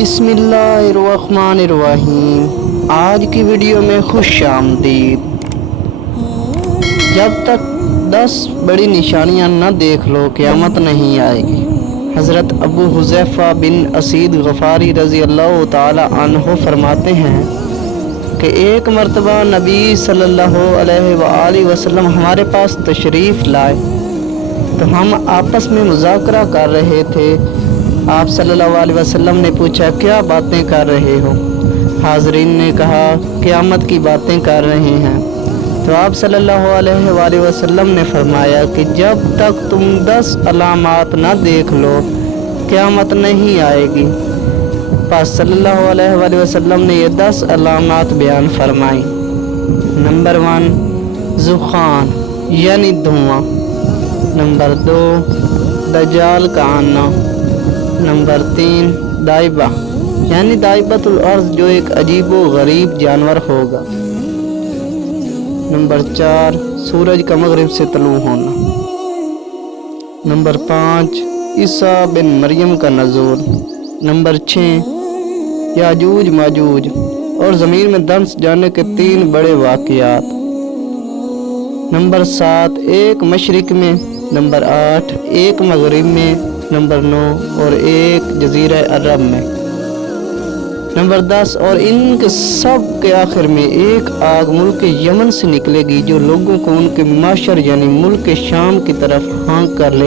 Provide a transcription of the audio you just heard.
बिस्मिल्लाहिर्रहमानिर्रहीम। आज की वीडियो में खुश आमदीद। जब तक 10 बड़ी निशानियां न देख लो क़यामत नहीं आएगी। हज़रत अबू हुज़ैफ़ा बिन असीद गफ़ारी रज़ी अल्लाह ताला अन्हो फरमाते हैं कि एक मरतबा नबी सल्लल्लाहु अलैहि वसल्लम हमारे पास तशरीफ़ लाए तो हम आपस में मुज़ाकरा कर रहे थे। आप सल्लल्लाहु अलैहि वसल्लम ने पूछा, क्या बातें कर रहे हो? हाज़रीन ने कहा, क़यामत की बातें कर रहे हैं। तो आप सल्लल्लाहु अलैहि वसल्लम ने फरमाया कि जब तक तुम 10 अलामात ना देख लो क़यामत नहीं आएगी। पास सल्लल्लाहु अलैहि वसल्लम ने ये 10 अलामात बयान फरमाई। नंबर 1 ज़ुखान यानी धुआं। नंबर 2 दज्जाल का आना। नंबर 3 दाइबा यानी दाइबतुल अर्ज़ जो एक अजीबो गरीब जानवर होगा। नंबर 4 सूरज का मगरिब से तलू होना। नंबर 5 ईसा बिन मरियम का नज़ूल। नंबर 6 याजूज माजूज और ज़मीन में दंस जाने के 3 बड़े वाक़यात। नंबर 7 एक मशरिक में। नंबर 8 एक मगरिब में। नंबर 9 और एक जज़ीरा अरब में। नंबर 10 और इनके सब के आखिर में एक आग मुल्क यमन से निकलेगी जो लोगों को उनके माशर यानी मुल्क शाम की तरफ हाँक कर ले